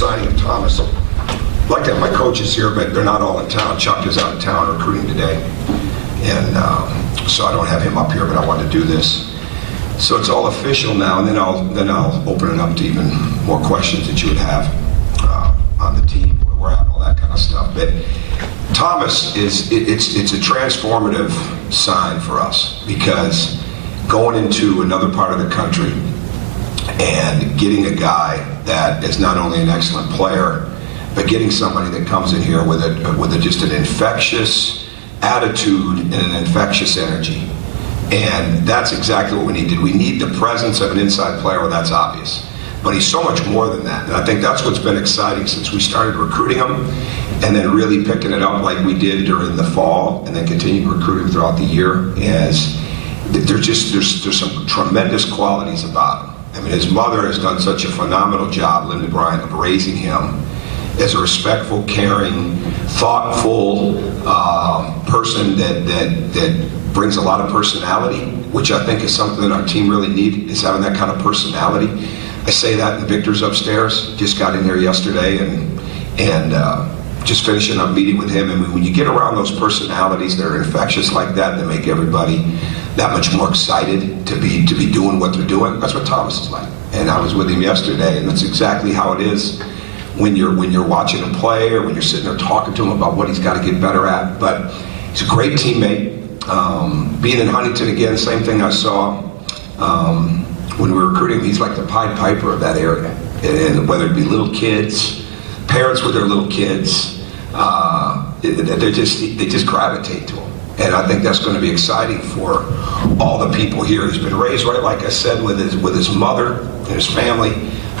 signing of Thomas. I'd like to have my coaches here, but they're not all in town. Chuck is out of town recruiting today, and so I don't have him up here, but I want to do this. So it's all official now, and then I'll open it up to even more questions that you would have on the team, where we're at, all that kind of stuff. But Thomas it's a transformative sign for us, because going into another part of the country and getting a guy that is not only an excellent player, but getting somebody that comes in here with just an infectious attitude and an infectious energy. And that's exactly what we need. We need the presence of an inside player, well, that's obvious. But he's so much more than that. And I think that's what's been exciting since we started recruiting him, and then really picking it up like we did during the fall, and then continuing to recruit him throughout the year. Is there's some tremendous qualities about him. I mean, his mother has done such a phenomenal job, Linda Bryant, of raising him as a respectful, caring, thoughtful person that brings a lot of personality, which I think is something that our team really needs, is having that kind of personality. I say that, and Victor's upstairs, just got in here yesterday, and just finishing up meeting with him. And when you get around those personalities that are infectious like that make everybody that much more excited to be doing what they're doing, that's what Thomas is like. And I was with him yesterday, and that's exactly how it is when you're watching him play, or when you're sitting there talking to him about what he's got to get better at. But he's a great teammate. Being in Huntington again, same thing I saw when we were recruiting. He's like the Pied Piper of that area, and whether it be little kids, parents with their little kids, they just gravitate to him. And I think that's going to be exciting for all the people here. He's been raised right, like I said, with his mother and his family.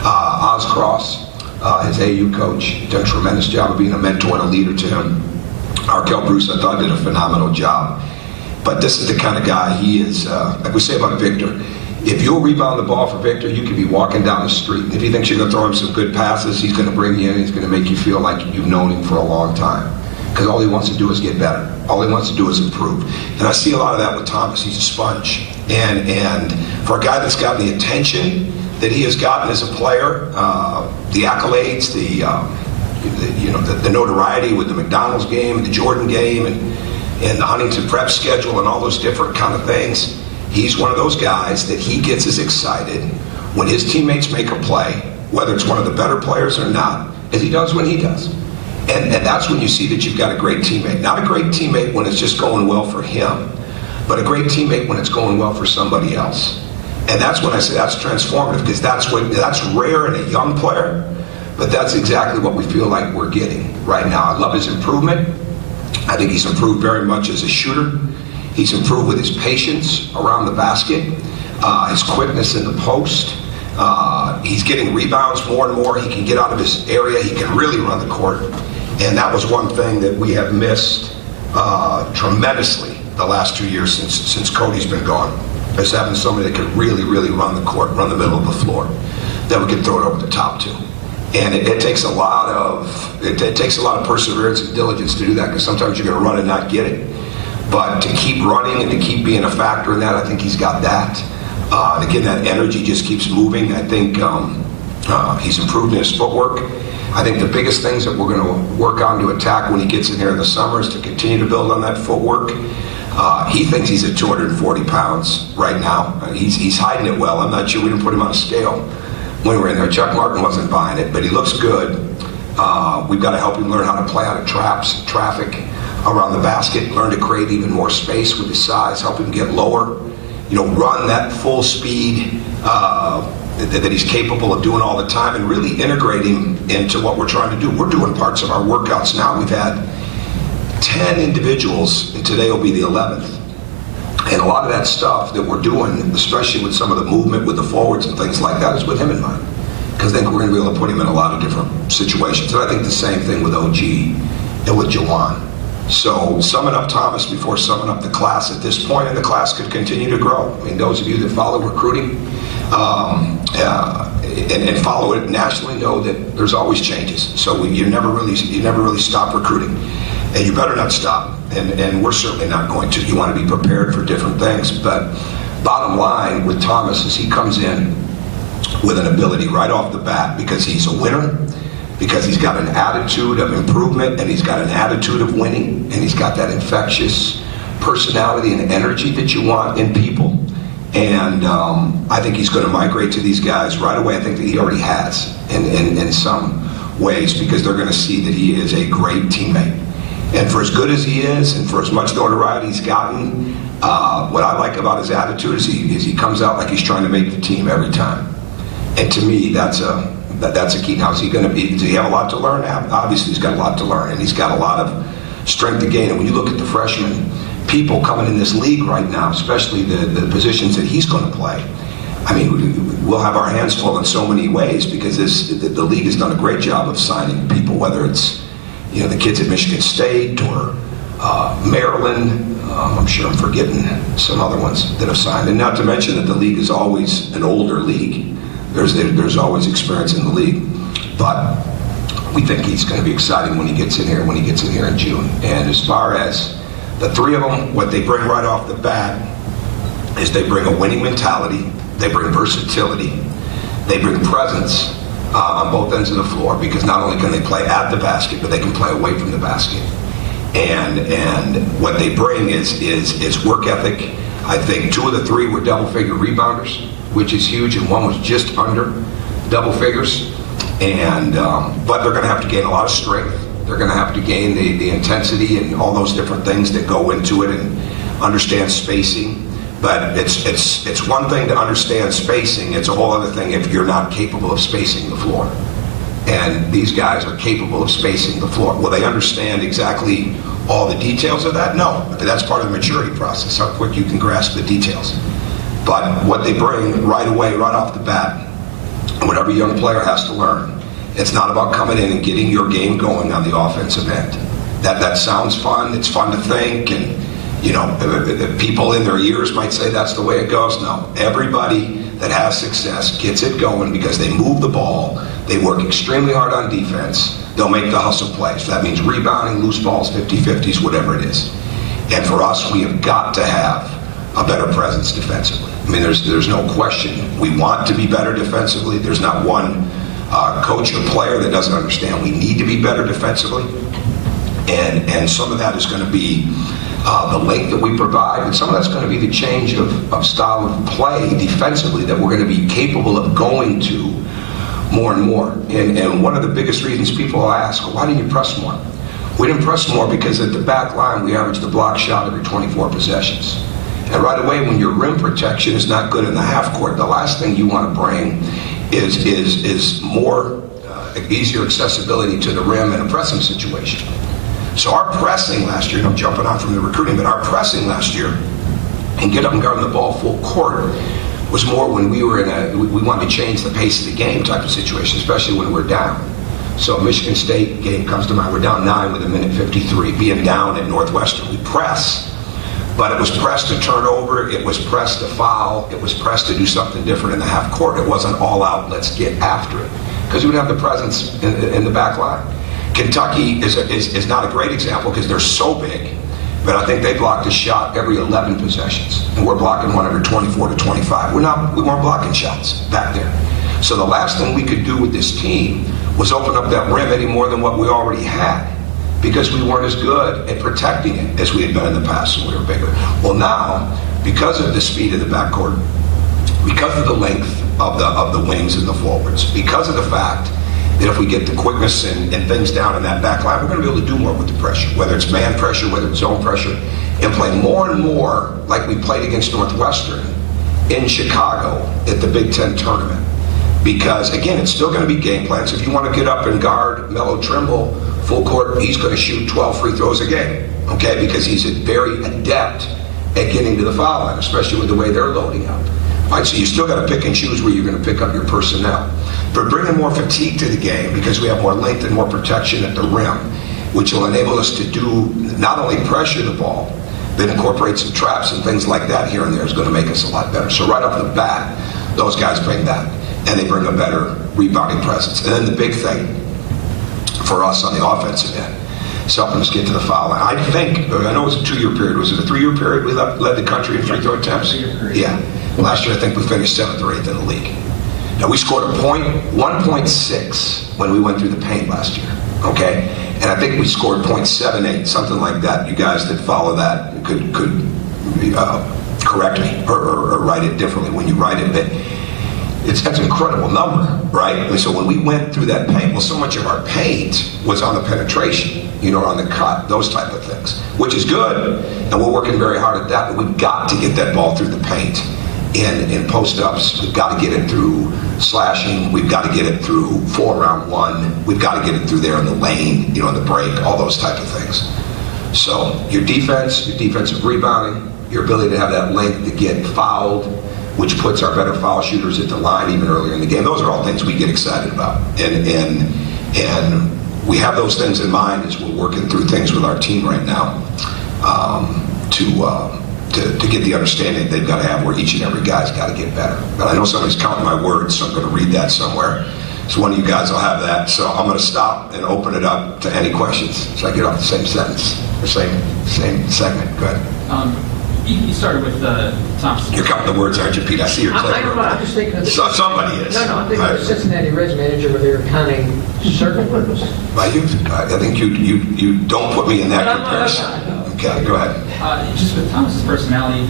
Oz Cross, his AU coach, done a tremendous job of being a mentor and a leader to him. Arkell Bruce, I thought, did a phenomenal job. But this is the kind of guy he is, like we say about Victor. If you'll rebound the ball for Victor, you could be walking down the street. And if he thinks you're going to throw him some good passes, he's going to bring you in. He's going to make you feel like you've known him for a long time. Because all he wants to do is get better. All he wants to do is improve. And I see a lot of that with Thomas. He's a sponge. And for a guy that's gotten the attention that he has gotten as a player, the accolades, the notoriety with the McDonald's game and the Jordan game and the Huntington prep schedule and all those different kind of things, he's one of those guys that he gets as excited when his teammates make a play, whether it's one of the better players or not, as he does when he does. And that's when you see that you've got a great teammate. Not a great teammate when it's just going well for him, but a great teammate when it's going well for somebody else. And that's when I say that's transformative, because that's rare in a young player, but that's exactly what we feel like we're getting right now. I love his improvement. I think he's improved very much as a shooter. He's improved with his patience around the basket, his quickness in the post. He's getting rebounds more and more. He can get out of his area. He can really run the court. And that was one thing that we have missed tremendously the last 2 years since Cody's been gone, is having somebody that could really, really run the court, run the middle of the floor, that we can throw it over the top to. And it takes a lot of perseverance and diligence to do that, because sometimes you're going to run and not get it. But to keep running and to keep being a factor in that, I think he's got that. And again, that energy just keeps moving. I think he's improved in his footwork. I think the biggest things that we're going to work on to attack when he gets in here in the summer is to continue to build on that footwork. He thinks he's at 240 pounds right now. He's hiding it well. I'm not sure. We didn't put him on a scale when we were in there. Chuck Martin wasn't buying it, but he looks good. We've got to help him learn how to play out of traps, traffic around the basket, learn to create even more space with his size, help him get lower, run that full speed that he's capable of doing all the time, and really integrate him into what we're trying to do. We're doing parts of our workouts now. We've had 10 individuals, and today will be the 11th. And a lot of that stuff that we're doing, especially with some of the movement with the forwards and things like that, is with him in mind. Because I think we're going to be able to put him in a lot of different situations. And I think the same thing with OG and with Jawan. So summing up Thomas before summing up the class at this point, and the class could continue to grow. I mean, those of you that follow recruiting and follow it nationally know that there's always changes. So you never really stop recruiting, and you better not stop. And we're certainly not going to. You want to be prepared for different things. But bottom line with Thomas is he comes in with an ability right off the bat, because he's a winner, because he's got an attitude of improvement and he's got an attitude of winning and he's got that infectious personality and energy that you want in people. And I think he's going to migrate to these guys right away. I think that he already has in some ways, because they're going to see that he is a great teammate. And for as good as he is and for as much notoriety he's gotten, what I like about his attitude is he comes out like he's trying to make the team every time. And to me, that's a key. Now, is he going to be? Does he have a lot to learn? Obviously, he's got a lot to learn, and he's got a lot of strength to gain. And when you look at the freshman people coming in this league right now, especially the positions that he's going to play, I mean, we'll have our hands full in so many ways, because the league has done a great job of signing people, whether it's the kids at Michigan State or Maryland. I'm sure I'm forgetting some other ones that have signed, and not to mention that the league is always an older league. There's always experience in the league, but we think he's going to be exciting when he gets in here in June. And as far as the three of them, what they bring right off the bat is they bring a winning mentality, they bring versatility, they bring presence on both ends of the floor, because not only can they play at the basket, but they can play away from the basket. And what they bring is work ethic. I think 2 of the 3 were double-figure rebounders, which is huge, and 1 was just under double figures. And but they're going to have to gain a lot of strength. They're going to have to gain the intensity and all those different things that go into it, and understand spacing. But it's one thing to understand spacing. It's a whole other thing if you're not capable of spacing the floor. And these guys are capable of spacing the floor. Will they understand exactly all the details of that? No. That's part of the maturity process, how quick you can grasp the details. But what they bring right away, right off the bat, what every young player has to learn, it's not about coming in and getting your game going on the offensive end. That sounds fun. It's fun to think, and the people in their ears might say that's the way it goes. No, everybody that has success gets it going because they move the ball, they work extremely hard on defense, they'll make the hustle plays. That means rebounding, loose balls, 50-50s, whatever it is. And for us, we have got to have a better presence defensively. I mean, there's no question. We want to be better defensively. There's not one coach or player that doesn't understand we need to be better defensively. And some of that is going to be the length that we provide, and some of that's going to be the change of style of play defensively that we're going to be capable of going to more and more. And one of the biggest reasons people will ask, well, why didn't you press more? We didn't press more because at the back line we averaged a block shot every 24 possessions. And right away, when your rim protection is not good in the half court, the last thing you want to bring is more easier accessibility to the rim in a pressing situation. So our pressing last year, and I'm jumping on from the recruiting, but our pressing last year and get up and guard the ball full court was more when we were we wanted to change the pace of the game type of situation, especially when we're down. So Michigan State game comes to mind. We're down 9 with 1:53, being down at Northwestern. We press, but it was pressed to turn over, it was pressed to foul, it was pressed to do something different in the half court. It wasn't all out, let's get after it, because we would have the presence in the back line. Kentucky is not a great example because they're so big, but I think they blocked a shot every 11 possessions, and we're blocking one every 24 to 25. We weren't blocking shots back there. So the last thing we could do with this team was open up that rim any more than what we already had, because we weren't as good at protecting it as we had been in the past when we were bigger. Well, now, because of the speed of the backcourt, because of the length of the wings and the forwards, because of the fact that if we get the quickness and things down in that back line, we're going to be able to do more with the pressure, whether it's man pressure, whether it's zone pressure, and play more and more like we played against Northwestern in Chicago at the Big Ten tournament. Because, again, it's still going to be game plans. If you want to get up and guard Melo Trimble full court, he's going to shoot 12 free throws a game, okay, because he's very adept at getting to the foul line, especially with the way they're loading up. All right, so you still got to pick and choose where you're going to pick up your personnel. But bringing more fatigue to the game, because we have more length and more protection at the rim, which will enable us to do not only pressure the ball, but incorporate some traps and things like that here and there, is going to make us a lot better. So right off the bat, those guys bring that, and they bring a better rebounding presence. And then the big thing for us on the offensive end is helping us get to the foul line. I know it was a 2-year period. Was it a 3-year period we led the country in free throw attempts? Yeah. Last year, I think we finished 7th or 8th in the league. Now, we scored 1.6 when we went through the paint last year, okay? And I think we scored .78, something like that. You guys that follow that could correct me or write it differently when you write it, but that's an incredible number, right? And so when we went through that paint, well, so much of our paint was on the penetration, on the cut, those type of things, which is good, and we're working very hard at that, but we've got to get that ball through the paint. In post-ups, we've got to get it through slashing, we've got to get it through 4-around-1, we've got to get it through there in the lane, in the break, all those type of things. So your defense, your defensive rebounding, your ability to have that length to get fouled, which puts our better foul shooters at the line even earlier in the game. Those are all things we get excited about. And we have those things in mind as we're working through things with our team right now to get the understanding they've got to have where each and every guy's got to get better. But I know somebody's counting my words, so I'm going to read that somewhere. So one of you guys will have that. So I'm going to stop and open it up to any questions. So I get off the same sentence, or same segment. Go ahead. You started with Thomas. You're counting the words, aren't you, Pete? I see your clicker. I'm just thinking of somebody is. No, I'm thinking of the Cincinnati Reds manager where they were counting circle words. I think you don't put me in that comparison. Okay, go ahead. Just with Thomas's personality,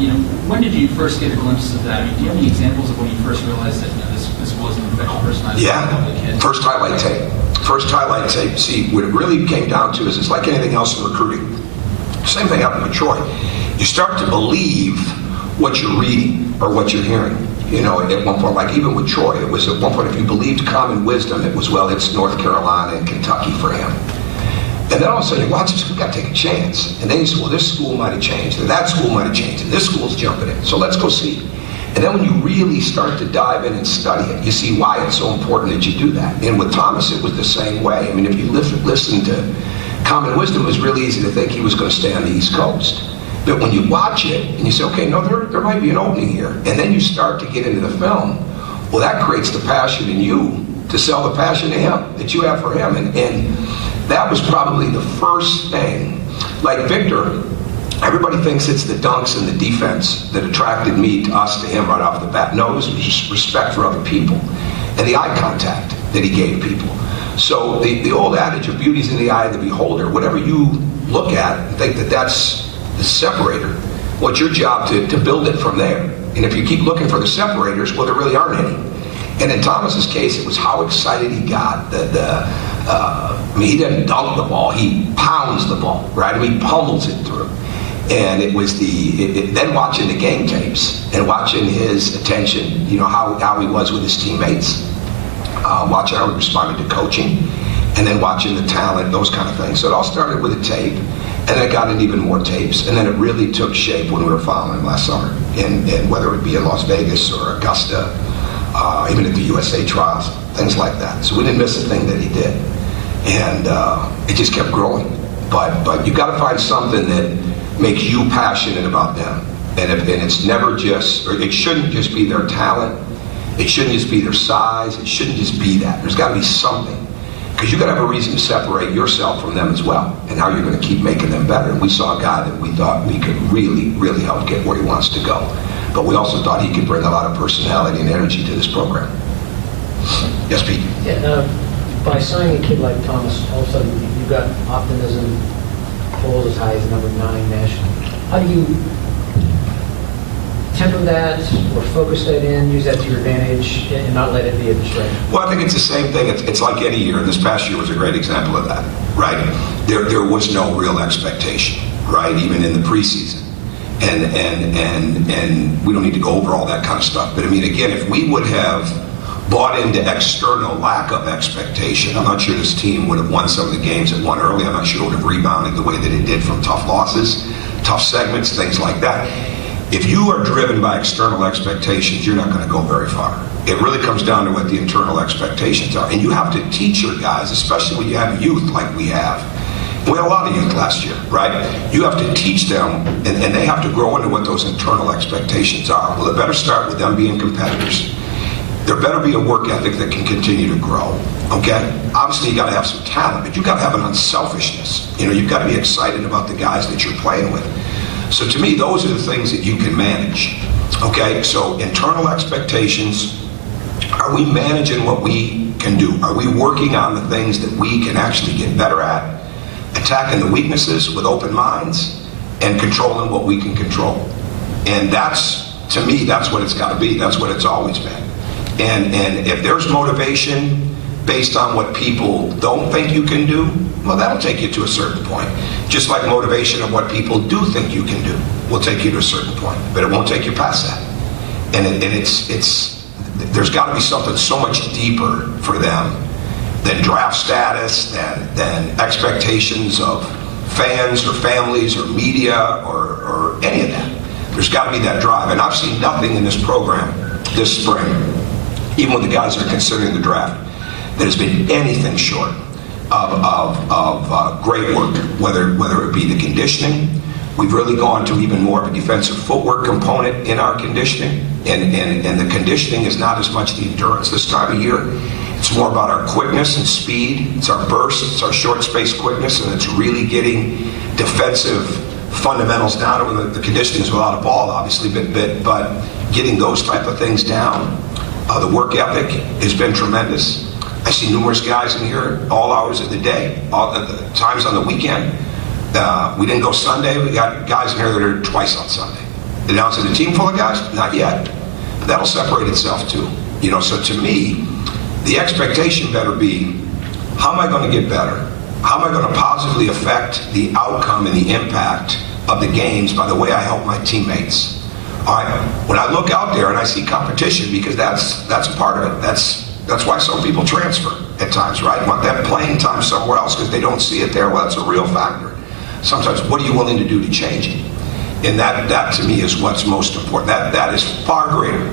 when did you first get a glimpse of that? I mean, do you have any examples of when you first realized that this wasn't an infectious personality? Yeah, first highlight tape. See, what it really came down to is it's like anything else in recruiting. Same thing happened with Troy. You start to believe what you're reading or what you're hearing. At one point, like even with Troy, it was at one point, if you believed common wisdom, it was, well, it's North Carolina and Kentucky for him. And then all of a sudden you watch this, we've got to take a chance. And then you say, well, this school might have changed, and that school might have changed, and this school's jumping in. So let's go see. And then when you really start to dive in and study it, you see why it's so important that you do that. And with Thomas, it was the same way. I mean, if you listen to common wisdom, it was really easy to think he was going to stay on the East Coast. But when you watch it and you say, okay, no, there might be an opening here, and then you start to get into the film, well, that creates the passion in you to sell the passion to him that you have for him. And that was probably the first thing. Like Victor, everybody thinks it's the dunks and the defense that attracted me to us to him right off the bat. No, it was just respect for other people and the eye contact that he gave people. So the old adage of beauty's in the eye of the beholder, whatever you look at and think that that's the separator, well, it's your job to build it from there. And if you keep looking for the separators, well, there really aren't any. And in Thomas's case, it was how excited he got. He didn't dunk the ball, he pounds the ball, right? He pummels it through. And it was then watching the game tapes and watching his attention, how he was with his teammates, watching how he responded to coaching, and then watching the talent, those kind of things. So it all started with a tape, and then it got into even more tapes, and then it really took shape when we were following him last summer, and whether it be in Las Vegas or Augusta, even at the USA trials, things like that. So we didn't miss a thing that he did. And it just kept growing. But you got to find something that makes you passionate about them. And it's never just, or it shouldn't just be their talent. It shouldn't just be their size. It shouldn't just be that. There's got to be something. Because you got to have a reason to separate yourself from them as well. And how you're going to keep making them better. And we saw a guy that we thought we could really, really help get where he wants to go. But we also thought he could bring a lot of personality and energy to this program. Yes, Pete? Yeah, by signing a kid like Thomas, all of a sudden you've got optimism, polls as high as number 9 nationally. How do you temper that or focus that in, use that to your advantage, and not let it be a distraction? Well, I think it's the same thing. It's like any year. This past year was a great example of that, right? There was no real expectation, right? Even in the preseason. And we don't need to go over all that kind of stuff. But I mean, again, if we would have bought into external lack of expectation, I'm not sure this team would have won some of the games it won early. I'm not sure it would have rebounded the way that it did from tough losses, tough segments, things like that. If you are driven by external expectations, you're not going to go very far. It really comes down to what the internal expectations are. And you have to teach your guys, especially when you have youth like we have. We had a lot of youth last year, right? You have to teach them, and they have to grow into what those internal expectations are. Well, it better start with them being competitors. There better be a work ethic that can continue to grow, okay? Obviously, you got to have some talent, but you got to have an unselfishness. You've got to be excited about the guys that you're playing with. So to me, those are the things that you can manage, okay? So internal expectations are Are we managing what we can do? Are we working on the things that we can actually get better at? Attacking the weaknesses with open minds and controlling what we can control. And that's, to me, that's what it's got to be. That's what it's always been. And if there's motivation based on what people don't think you can do, well, that'll take you to a certain point. Just like motivation of what people do think you can do will take you to a certain point, but it won't take you past that. And there's got to be something so much deeper for them than draft status, than expectations of fans or families or media or any of that. There's got to be that drive. And I've seen nothing in this program this spring, even with the guys that are considering the draft, that has been anything short of great work, whether it be the conditioning. We've really gone to even more of a defensive footwork component in our conditioning, and the conditioning is not as much the endurance this time of year. It's more about our quickness and speed. It's our burst, it's our short space quickness, and it's really getting defensive fundamentals down. The conditioning is without a ball, obviously, but getting those type of things down. The work ethic has been tremendous. I see numerous guys in here all hours of the day, all times on the weekend. We didn't go Sunday. We got guys in here that are twice on Sunday. Now, is it a team full of guys? Not yet. But that'll separate itself too. So to me, the expectation better be, how am I going to get better? How am I going to positively affect the outcome and the impact of the games by the way I help my teammates? All right. When I look out there and I see competition, because that's a part of it. That's why some people transfer at times, right? Want that playing time somewhere else because they don't see it there. Well, that's a real factor. Sometimes, what are you willing to do to change it? And that to me is what's most important. That is far greater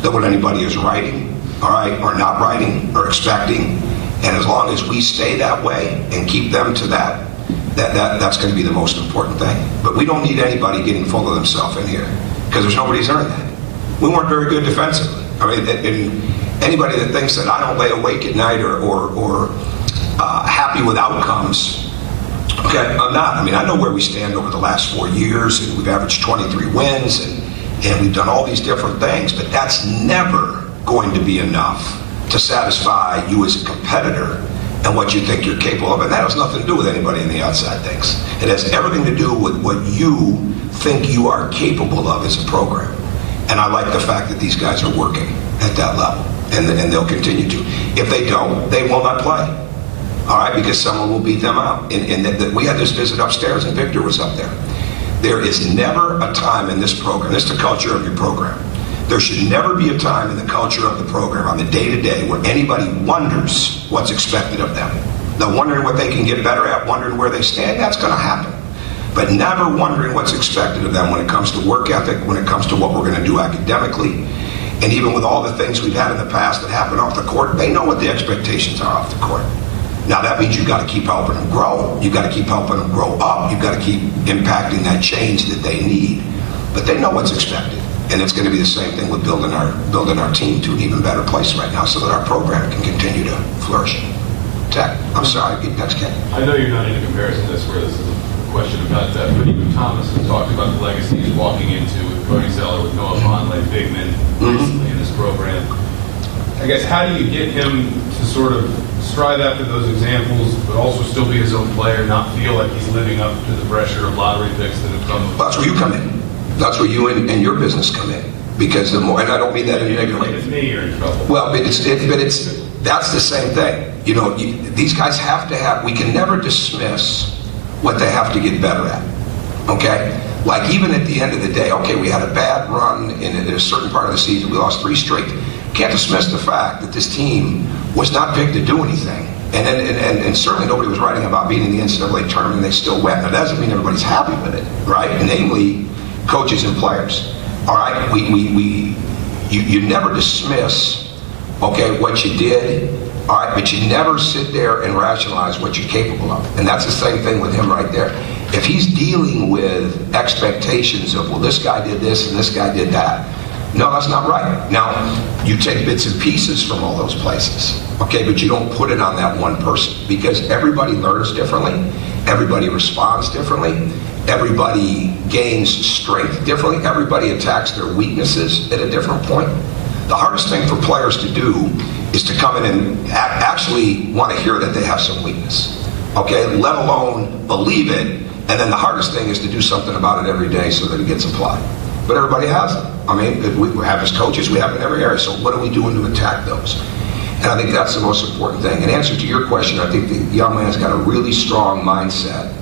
than what anybody is writing, all right, or not writing or expecting. And as long as we stay that way and keep them to that's going to be the most important thing. But we don't need anybody getting full of themselves in here, because there's nobody's earned that. We weren't very good defensively. I mean, and anybody that thinks that I don't lay awake at night or happy with outcomes, okay, I'm not. I mean, I know where we stand over the last 4 years, and we've averaged 23 wins, and we've done all these different things, but that's never going to be enough to satisfy you as a competitor and what you think you're capable of. And that has nothing to do with anybody on the outside thinks. It has everything to do with what you think you are capable of as a program. And I like the fact that these guys are working at that level, and they'll continue to. If they don't, they will not play. All right, because someone will beat them out. And we had this visit upstairs, and Victor was up there. There is never a time in this program, this is the culture of your program, there should never be a time in the culture of the program on the day-to-day where anybody wonders what's expected of them. They're wondering what they can get better at, wondering where they stand. That's going to happen. But never wondering what's expected of them when it comes to work ethic, when it comes to what we're going to do academically. And even with all the things we've had in the past that happen off the court, they know what the expectations are off the court. Now that means you've got to keep helping them grow. You've got to keep helping them grow up. You've got to keep impacting that change that they need. But they know what's expected. And it's going to be the same thing with building our team to an even better place right now so that our program can continue to flourish. Tech, I'm sorry, next Ken. I know you're not in a comparison to this where this is a question about that, but even Thomas has talked about the legacy he's walking into with Cody Zeller, with Noah Vonleh, big men recently in this program. I guess, how do you get him to sort of strive after those examples, but also still be his own player, not feel like he's living up to the pressure of lottery picks that have come? That's where you come in. That's where you and your business come in. Because the more, and I don't mean that in a negative way. If me, you're in trouble. Well, but that's the same thing. These guys have to have, we can never dismiss what they have to get better at. Okay? Like even at the end of the day, okay, we had a bad run in a certain part of the season. We lost 3 straight. Can't dismiss the fact that this team was not picked to do anything. And certainly nobody was writing about being in the NCAA tournament and they still went. Now, that doesn't mean everybody's happy with it, right? Namely, coaches and players. All right? You never dismiss, okay, what you did, all right, but you never sit there and rationalize what you're capable of. And that's the same thing with him right there. If he's dealing with expectations of, well, this guy did this and this guy did that, no, that's not right. Now, you take bits and pieces from all those places, okay, but you don't put it on that one person because everybody learns differently, everybody responds differently, everybody gains strength differently, everybody attacks their weaknesses at a different point. The hardest thing for players to do is to come in and actually want to hear that they have some weakness, okay? Let alone believe it, and then the hardest thing is to do something about it every day so that it gets applied. But everybody has it. I mean, we have as coaches, we have it in every area, so what are we doing to attack those? And I think that's the most important thing. In answer to your question, I think the young man's got a really strong mindset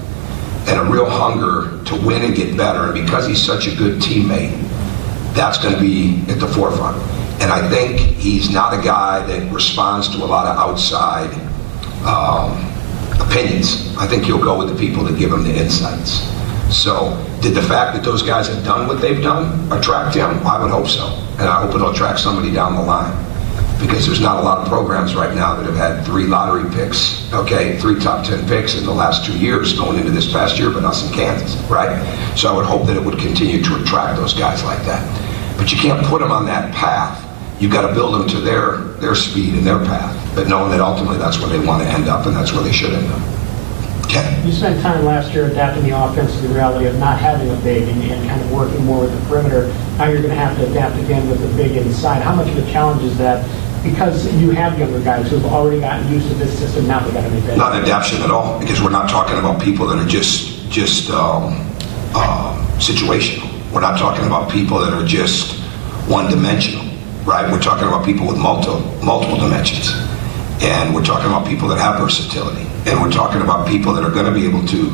and a real hunger to win and get better, and because he's such a good teammate, that's going to be at the forefront. And I think he's not a guy that responds to a lot of outside opinions. I think he'll go with the people that give him the insights. So, did the fact that those guys have done what they've done attract him? I would hope so. And I hope it'll attract somebody down the line. Because there's not a lot of programs right now that have had 3 lottery picks, okay, 3 top 10 picks in the last 2 years going into this past year, but us in Kansas, right? So I would hope that it would continue to attract those guys like that. But you can't put them on that path. You've got to build them to their speed and their path, but knowing that ultimately that's where they want to end up and that's where they should end up. Okay. You spent time last year adapting the offense to the reality of not having a big and kind of working more with the perimeter. Now you're going to have to adapt again with the big inside. How much of a challenge is that? Because you have younger guys who have already gotten used to this system, now they've got to make that. Not adaptation at all, because we're not talking about people that are just situational. We're not talking about people that are just one-dimensional, right? We're talking about people with multiple dimensions. And we're talking about people that have versatility. And we're talking about people that are going to be able to,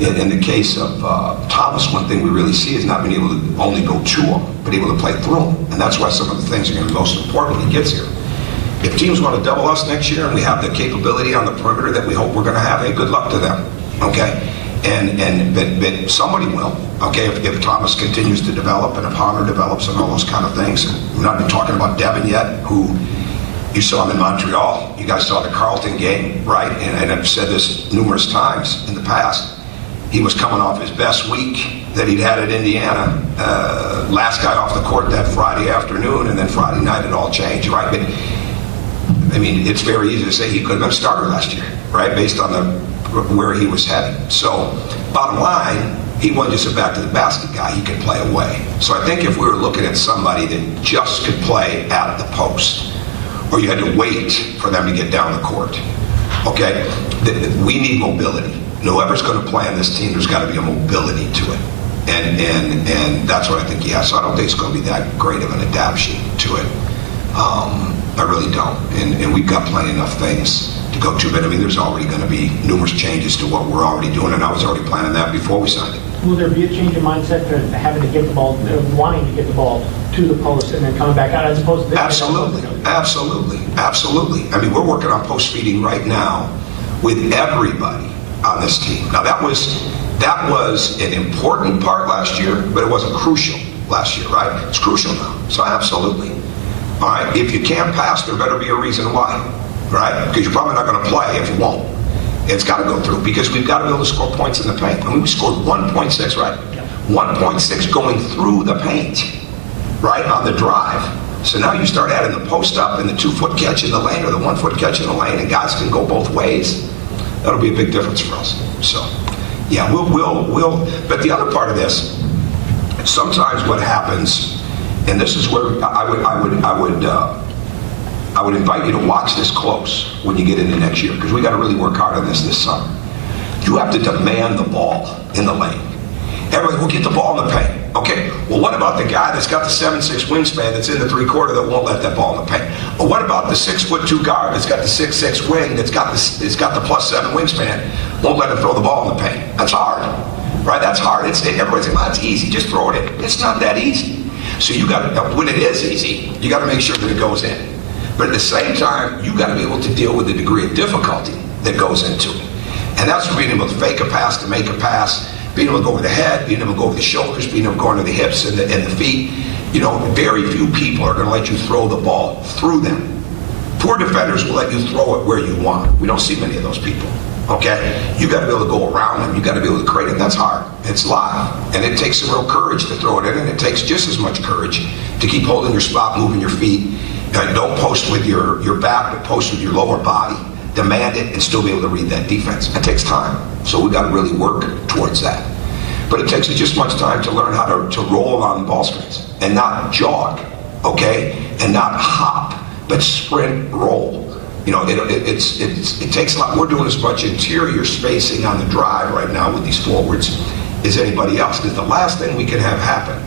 in the case of Thomas, one thing we really see is not being able to only go to him, but able to play through him. And that's why some of the things are going to be most important when he gets here. If teams want to double us next year and we have the capability on the perimeter that we hope we're going to have, hey, good luck to them, okay? But somebody will, okay, if Thomas continues to develop and if Hunter develops and all those kind of things. And we're not even talking about Devin yet, who you saw him in Montreal. You guys saw the Carleton game, right? And I've said this numerous times in the past. He was coming off his best week that he'd had at Indiana. Last guy off the court that Friday afternoon, and then Friday night it all changed, right? But I mean, it's very easy to say he could have been a starter last year, right? Based on where he was headed. So, bottom line, he wasn't just a back-to-the-basket guy. He could play away. So I think if we were looking at somebody that just could play at the post, or you had to wait for them to get down the court, okay, we need mobility. Whoever's going to play on this team, there's got to be a mobility to it. And that's what I think he has. So I don't think it's going to be that great of an adaptation to it. I really don't. And we've got plenty enough things to go to. But I mean, there's already going to be numerous changes to what we're already doing. And I was already planning that before we signed it. Will there be a change in mindset to having to get the ball, wanting to get the ball to the post and then coming back out as opposed to... Absolutely. I mean, we're working on post feeding right now with everybody on this team. Now, that was an important part last year, but it wasn't crucial last year, right? It's crucial now. So absolutely. All right, if you can't pass, there better be a reason why, right? Because you're probably not going to play if you won't. It's got to go through because we've got to be able to score points in the paint. I mean, we scored 1.6, right? 1.6 going through the paint, right, on the drive. So now you start adding the post up and the 2-foot catch in the lane or the 1-foot catch in the lane, and guys can go both ways. That'll be a big difference for us. So, yeah, we'll. But the other part of this, sometimes what happens, and this is where I would invite you to watch this close when you get into next year, because we got to really work hard on this summer. You have to demand the ball in the lane. Everybody will get the ball in the paint. Okay, well, what about the guy that's got the 7'6" wingspan that's in the 3-quarter that won't let that ball in the paint? Or what about the 6'2" guard that's got the 6'6" wing that's got the +7 wingspan, won't let him throw the ball in the paint? That's hard, right? That's hard. Everybody's like, well, that's easy. Just throw it in. It's not that easy. So you got to, when it is easy, you got to make sure that it goes in. But at the same time, you got to be able to deal with the degree of difficulty that goes into it. And that's being able to fake a pass to make a pass, being able to go over the head, being able to go over the shoulders, being able to go into the hips and the feet. You know, very few people are going to let you throw the ball through them. Poor defenders will let you throw it where you want. We don't see many of those people. Okay? You got to be able to go around them. You got to be able to create it. That's hard. It's live. And it takes some real courage to throw it in, and it takes just as much courage to keep holding your spot, moving your feet. Don't post with your back, but post with your lower body. Demand it and still be able to read that defense. It takes time. So we've got to really work towards that. But it takes just as much time to learn how to roll on ball screens and not jog okay? And not hop, but sprint, roll. You know, it takes a lot. We're doing as much interior spacing on the drive right now with these forwards as anybody else, because the last thing we can have happen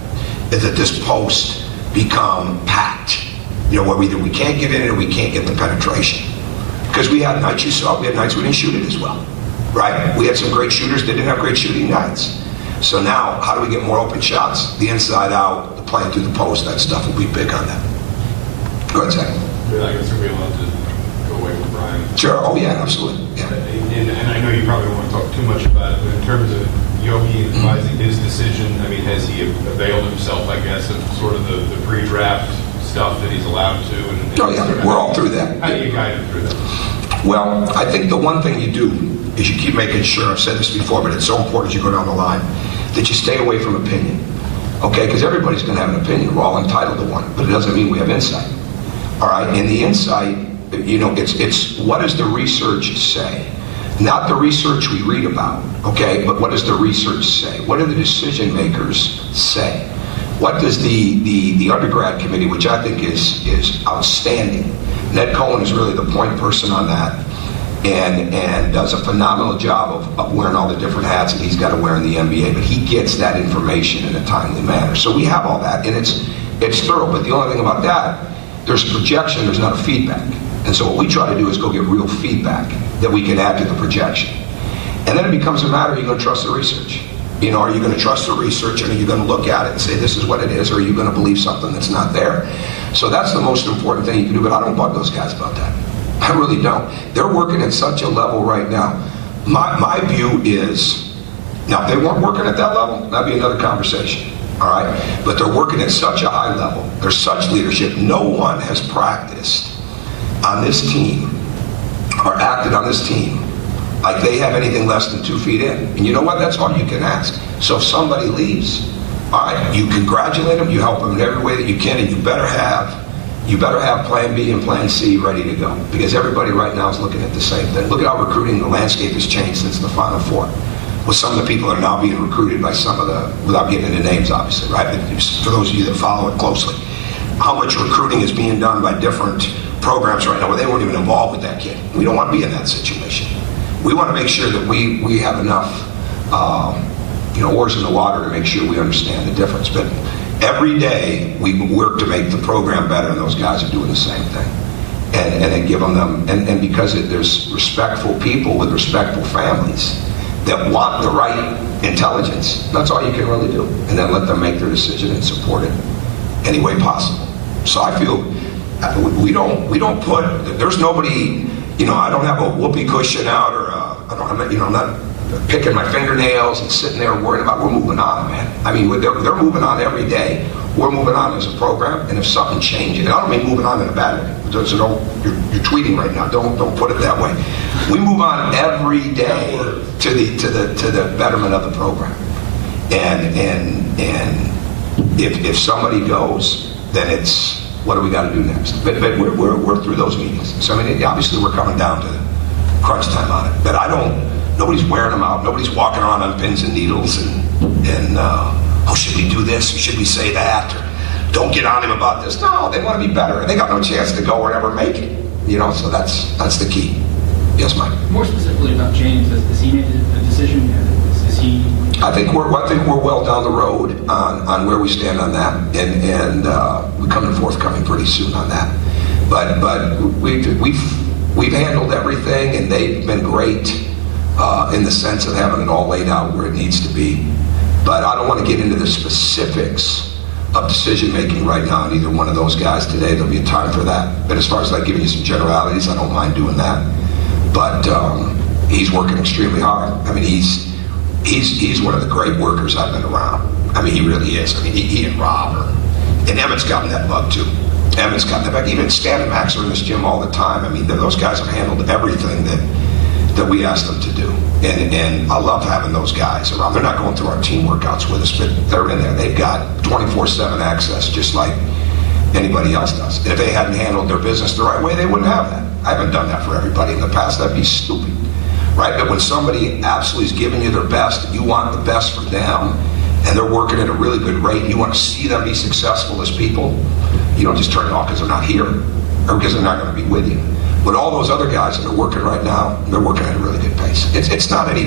is that this post become packed. You know, where either we can't get in it or we can't get the penetration. Because we had nights, you saw, we had nights we didn't shoot it as well, right? We had some great shooters that didn't have great shooting nights. So now, how do we get more open shots? The inside out, the playing through the post, that stuff will be big on that. Go ahead, Zach. I guess we're allowed to go away with Brian. Sure, oh yeah, absolutely. Yeah. And I know you probably don't want to talk too much about it, but in terms of Yogi advising his decision, I mean, has he availed himself, I guess, of sort of the pre-draft stuff that he's allowed to? Oh yeah, we're all through that. How do you guide him through that? Well, I think the one thing you do is you keep making sure, I've said this before, but it's so important as you go down the line, that you stay away from opinion. Okay, because everybody's going to have an opinion. We're all entitled to one, but it doesn't mean we have insight. All right, and the insight, you know, it's what does the research say? Not the research we read about, okay, but what does the research say? What do the decision makers say? What does the undergrad committee, which I think is outstanding. Ned Cohen is really the point person on that, and does a phenomenal job of wearing all the different hats that he's got to wear in the NBA, but he gets that information in a timely manner. So we have all that, and it's thorough, but the only thing about that, there's a projection, there's not a feedback. And so what we try to do is go get real feedback that we can add to the projection. And then it becomes a matter, are you going to trust the research? You know, are you going to trust the research, and are you going to look at it and say this is what it is, or are you going to believe something that's not there? So that's the most important thing you can do, but I don't bug those guys about that. I really don't. They're working at such a level right now. My view is, now if they weren't working at that level, that'd be another conversation, all right? But they're working at such a high level. There's such leadership. No one has practiced on this team or acted on this team like they have anything less than 2 feet in. And you know what? That's all you can ask. So if somebody leaves, all right, you congratulate them, you help them in every way that you can, and you better have plan B and plan C ready to go. Because everybody right now is looking at the same thing. Look at how recruiting, the landscape has changed since the Final Four. With some of the people that are now being recruited by some of the, without getting into names obviously, right? But for those of you that follow it closely, how much recruiting is being done by different programs right now where they weren't even involved with that kid. We don't want to be in that situation. We want to make sure that we have enough oars in the water to make sure we understand the difference. But every day we work to make the program better, and those guys are doing the same thing. And then give them, and because there's respectful people with respectful families that want the right intelligence, that's all you can really do. And then let them make their decision and support it any way possible. So I feel we don't put, there's nobody, I don't have a whoopee cushion out, or I'm not picking my fingernails and sitting there worrying about, we're moving on, man. I mean, they're moving on every day. We're moving on as a program, and if something changes, and I don't mean moving on in a bad way. So you're tweeting right now. Don't put it that way. We move on every day to the betterment of the program. And if somebody goes, then it's, what do we got to do next? But we're through those meetings. So I mean, obviously we're coming down to crunch time on it. But nobody's wearing them out. Nobody's walking around on pins and needles and oh, should we do this? Or should we say that? Or don't get on him about this. No, they want to be better. They got no chance to go or ever make it. So that's the key. Yes, Mike. More specifically about James, has he made a decision? Is he? I think we're well down the road on where we stand on that, and we're coming forthcoming pretty soon on that. But we've handled everything, and they've been great in the sense of having it all laid out where it needs to be. But I don't want to get into the specifics of decision making right now on either one of those guys today. There'll be a time for that. But as far as like giving you some generalities, I don't mind doing that. But he's working extremely hard. I mean, he's one of the great workers I've been around. I mean, he really is. I mean, he and Rob, and Emmett's gotten that bug too. Emmett's gotten that bug. Even Stan and Max are in this gym all the time. I mean, those guys have handled everything that we asked them to do. And I love having those guys around. They're not going through our team workouts with us, but they're in there. They've got 24/7 access, just like anybody else does. If they hadn't handled their business the right way, they wouldn't have that. I haven't done that for everybody in the past. That'd be stupid, right? But when somebody absolutely is giving you their best, you want the best for them, and they're working at a really good rate, and you want to see them be successful as people, You don't just turn it off because they're not here or because they're not going to be with you. But all those other guys that are working right now, they're working at a really good pace. It's not any